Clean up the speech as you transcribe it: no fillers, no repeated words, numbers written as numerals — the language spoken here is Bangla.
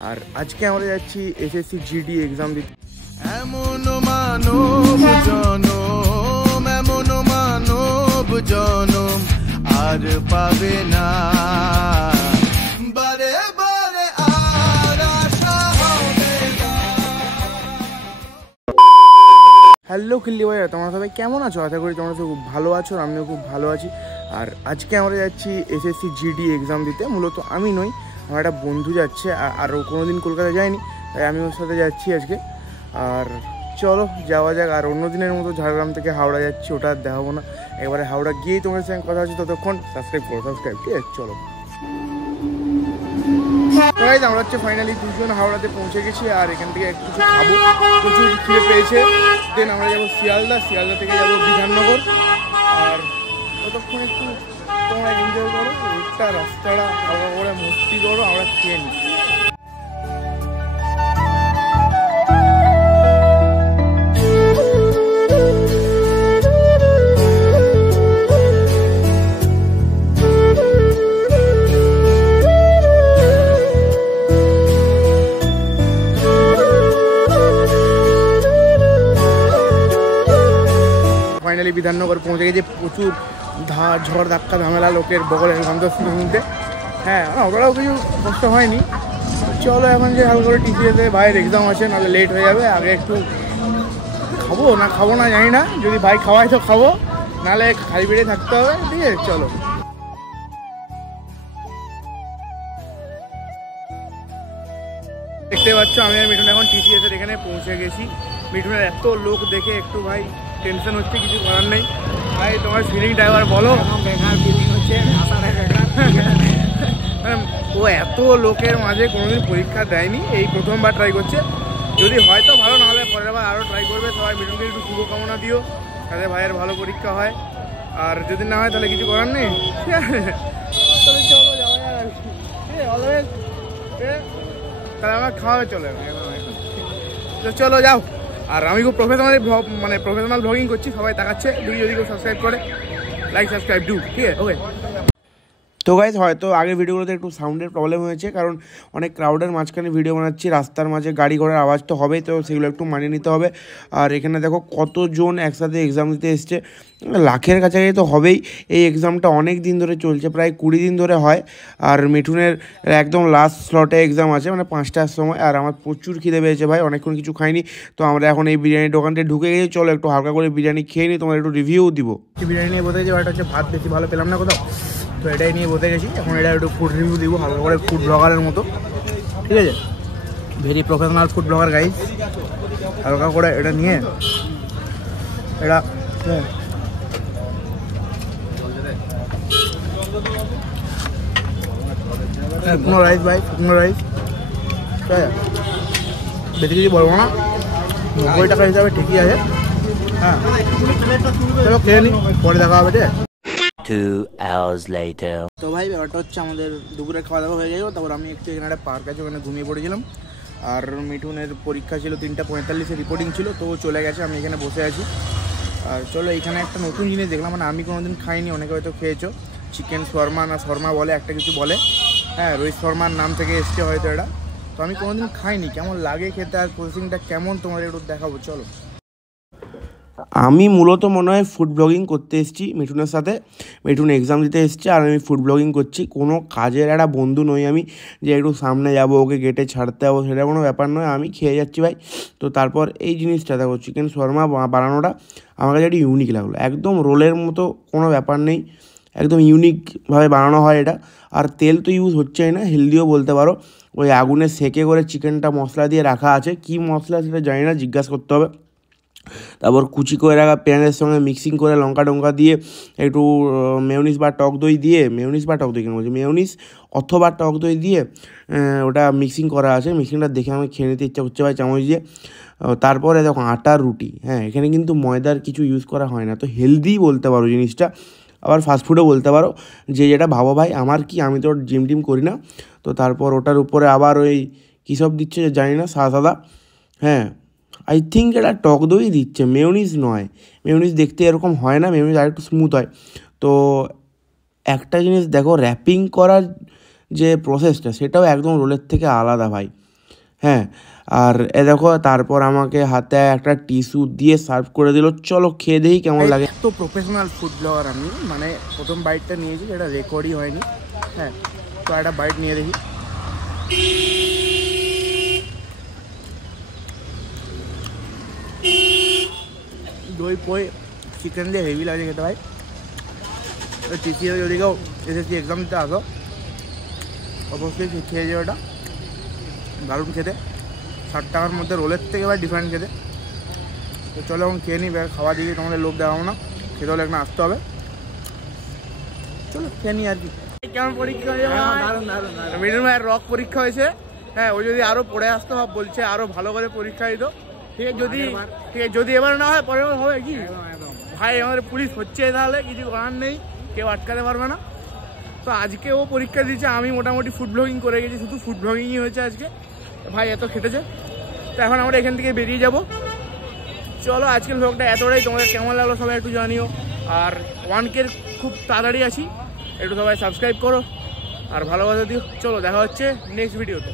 আর আজকে আমরা যাচ্ছি এসএসসি জিডি এক্সাম দিতে। এমন মানব জনম, এমন মানব জনম আর পাবে না, বারে বারে আর আশা হবে না। হ্যালো খিল্লি ভাইরা, তোমরা সবাই কেমন আছো? আশা করি তোমরা সব খুব ভালো আছো, আর আমিও খুব ভালো আছি। আর আজকে আমরা যাচ্ছি এসএসসি জিডি এক্সাম দিতে। মূলত আমি নই, আমার একটা বন্ধু যাচ্ছে, আর ও কোনো দিন কলকাতা যায়নি, তাই আমি ওর সাথে যাচ্ছি আজকে। আর চলো যাওয়া যাক। আর অন্য দিনের মতো ঝাড়গ্রাম থেকে হাওড়া যাচ্ছি, ওটা আর দেখাবো না, এবারে হাওড়া গিয়েই তোমাদের সঙ্গে কথা হচ্ছে। ততক্ষণ সাবস্ক্রাইব করো, সাবস্ক্রাইব, ঠিক আছে? চলো আমরা হচ্ছে ফাইনালি দুজন হাওড়াতে পৌঁছে গেছি। আর এখান থেকে একটু কিছু খাবো, প্রচুর খিদে পেয়েছে। দেন আমরা যাবো শিয়ালদা, শিয়ালদা থেকে যাবো বিধাননগর। আর ততক্ষণ একটু তোমরা এনজয় করো, রোডটা রাস্তাটা হালকা করে মস্তি করো, আমরা খেয়ে নিই। ফাইনালি বিধাননগর পৌঁছে গেছে। প্রচুর ঝড় ধাক্কা ঝামেলা, লোকের বগলের গন্ধ শুনতে। হ্যাঁ, ওটাও কিছু কষ্ট হয়নি। চলো এখন যে হালকা করে টিসিএসে ভাইয়ের এক্সাম আছে, নাহলে লেট হয়ে যাবে। আগে একটু খাবো না জানি না, যদি ভাই খাওয়ায় তো খাবো, নাহলে খালি পেটে থাকতে হবে, ঠিক আছে? চলো দেখতে পাচ্ছ আমি আর মিঠুন এখন টিসিএসের এখানে পৌঁছে গেছি। মিঠুনের এত লোক দেখে একটু ভাই টেনশন হচ্ছে, কিছু করার নেই। ভাই তোমার ফিলিংটা এবার বলো। বেকার ফিলিং হচ্ছে, ও এত লোকের মাঝে কোনোদিন পরীক্ষা দেয়নি, এই প্রথমবার ট্রাই করছে। যদি হয়তো ভালো, না হলে পরের বার আরও ট্রাই করবে। সবাই মিঠুনকে একটু শুভকামনা দিও, তাহলে ভাইয়ের ভালো পরীক্ষা হয়। আর যদি না হয় তাহলে কিছু করার নেই, ঠিক আছে? তাহলে চলো যাওয়া যাক, ঠিক আছে? অলওয়েজ তাহলে আমার খাওয়াবে, চলে তো চলো যাও। আর আমি খুব প্রফেশনাল ব্লগিং করছি, সবাই দেখাচ্ছে। যদি কেউ সাবস্ক্রাইব করে, লাইক সাবস্ক্রাইব ডু, ঠিক আছে? ওকে। তো গাইজ, হয়তো আগের ভিডিওগুলোতে একটু সাউন্ডের প্রবলেম হয়েছে, কারণ অনেক ক্রাউডের মাঝখানে ভিডিও বানাচ্ছি, রাস্তার মাঝে গাড়ি ঘোড়ার আওয়াজ তো হবেই, তো সেগুলো একটু মানিয়ে নিতে হবে। আর এখানে দেখো কতজন একসাথে এক্সাম দিতে এসছে, লাখের কাছাকাছি তো হবেই। এই এক্সামটা অনেক দিন ধরে চলছে, প্রায় 20 দিন ধরে হয়। আর মিঠুনের একদম লাস্ট স্লটে এক্সাম আছে, মানে 5টার সময়। আর আমার প্রচুর খিদে পেয়েছে ভাই, অনেকক্ষণ কিছু খাইনি। তো আমরা এখন এই বিরিয়ানির দোকানটা ঢুকে গেছি, চলো একটু হালকা করে বিরিয়ানি খেয়ে নিই, তোমার একটু রিভিউ দিব। বিরিয়ানি নিয়ে বলতে গেছি, এটা হচ্ছে ভাত বেশি ভালো পেলাম না কোথাও, তো এটাই নিয়ে বসে গেছি। এখন এটা একটু ফুড রিভিউ দিব হালকা করে, ফুড ব্লগারের মতো, ঠিক আছে? Very professional food blogger guys. হালকা করে এটা নিয়ে এটা শুকনো রাইস ভাই, শুকনো রাইস, ঠিক আছে? বেশি কিছু বলবো না, 90 টাকা হিসাবে ঠিকই আছে। হ্যাঁ, চলো খেয়ে নিই, পরে দেখা হবে, ঠিক আছে? 2 hours later. তো ভাই ব্যাপারটা হচ্ছে, আমাদের দুপুরে খাওয়া দাওয়া হয়ে গেল। তারপর আমি একটু এখানে একটা পার্ক আছে, ওখানে ঘুমিয়ে পড়েছিলাম। আর মিঠুনের পরীক্ষা ছিল 3:45-এ রিপোর্টিং ছিল, তো চলে গেছে, আমি এখানে বসে আছি। আর চলো, এখানে একটা নতুন জিনিস দেখলাম, মানে আমি কোনোদিন খাইনি, অনেকে হয়তো খেয়েছো। চিকেন শর্মা না শর্মা বলে একটা কিছু বলে, হ্যাঁ, রোহিত শর্মার নাম থেকে এসছে হয়তো এটা। তো আমি কোনোদিন খাইনি, কেমন লাগে খেতে আর প্রসেসিংটা কেমন তোমাদের একটু দেখাবো, চলো। আমি মূলত মনে হয় ফুড ব্লগিং করতে এসেছি মিঠুনের সাথে। মিঠুন এক্সাম দিতে এসেছে, আর আমি ফুড ব্লগিং করছি। কোনো কাজের একটা বন্ধু নই আমি, যে একটু সামনে যাবো, ওকে গেটে ছাড়তে যাবো, সেটা কোনো ব্যাপার নয়। আমি খেয়ে যাচ্ছি ভাই। তো তারপর এই জিনিসটা দেখো, চিকেন শর্মা বানানোটা আমার কাছে একটা ইউনিক লাগলো। একদম রোলের মতো কোনো ব্যাপার নেই, একদম ইউনিকভাবে বানানো হয় এটা। আর তেল তো ইউজ হচ্ছেই না, হেলদিও বলতে পারো। ওই আগুনে সেকে করে চিকেনটা মশলা দিয়ে রাখা আছে, কী মশলা সেটা জানি না, জিজ্ঞাসা করতে হবে। তারপর কুচি করে রাখা পেঁয়াজের সঙ্গে মিক্সিং করে লঙ্কা টঙ্কা দিয়ে একটু মেয়োনিজ বা টক দই দিয়ে, মেয়োনিজ অথবা টক দই দিয়ে ওটা মিক্সিং করা আছে। মিক্সিংটা দেখে আমি খেয়ে নিতে ইচ্ছা করছে ভাই, চামচ দিয়ে। তারপরে দেখো আটার রুটি, হ্যাঁ, এখানে কিন্তু ময়দার কিছু ইউজ করা হয় না, তো হেলদি বলতে পারো জিনিসটা। আবার ফাস্টফুডও বলতে পারো, যে যেটা ভাবো ভাই। আমার কি, আমি তো জিম টিম করি না। তো তারপর ওটার উপরে আবার ওই কী সব দিচ্ছে জানি না, সাদা, হ্যাঁ, আই থিঙ্ক এটা টক দই দিচ্ছে, মেয়োনিজ নয়। মেয়োনিজ দেখতে এরকম হয় না, মেয়োনিজ আরেকটু স্মুথ হয়। তো একটা জিনিস দেখো, র্যাপিং করার যে প্রসেসটা, সেটাও একদম রোলের থেকে আলাদা ভাই। হ্যাঁ, আর এ দেখো তারপর আমাকে হাতে একটা টিস্যু দিয়ে সার্ভ করে দিল। চলো খেয়ে দেখি কেমন লাগে। তো প্রফেশনাল ফুড ব্লগার আমি, মানে প্রথম বাইটটা নিয়েছি, যেটা রেকর্ডই হয়নি। হ্যাঁ, তো একটা বাইট নিয়ে দেখি। দই পই চিকেন দিয়ে হেভি লাগে খেতে ভাই। টিসিও যদি কেউ এসএসসি এক্সাম দিতে আসো অবশ্যই খেয়ে যাও, ওটা দারুণ খেতে। 60 টাকার মধ্যে রোলের থেকে ভাই ডিফারেন্ট খেতে। তো চলো এখন খেয়ে নিই, খাওয়া দিয়ে তোমাদের লোভ দেখাবো না, খেতে হলে একটা আসতে হবে। চলো খেয়ে নিই আর কি। কেমন পরীক্ষা হয়েছে? মিঠুন ভাইয়ের রক পরীক্ষা হয়েছে। হ্যাঁ, ও যদি আরও পড়ে আসতে হবে বলছে, আরও ভালো করে পরীক্ষা দিত। ঠিক আছে, যদি এবার না হয় পরে হবে কি ভাই, আমাদের পুলিশ হচ্ছে, তাহলে কিছু করার নেই, কেউ আটকাতে পারবে না। তো আজকে ও পরীক্ষা দিয়েছে, আমি মোটামুটি ফুড ব্লগিং করে গেছি, শুধু ফুড ব্লগিংই হয়েছে আজকে। ভাই এত খেটেছে। তো এখন আমরা এখান থেকে বেরিয়ে যাব। চলো আজকের ব্লগটা এতটাই, তোমাদের কেমন লাগলো সবাই একটু জানিও। আর 1K খুব তাড়াতাড়ি আছি, একটু সবাই সাবস্ক্রাইব করো আর ভালোবাসা দিও। চলো দেখা হচ্ছে নেক্সট ভিডিওতে।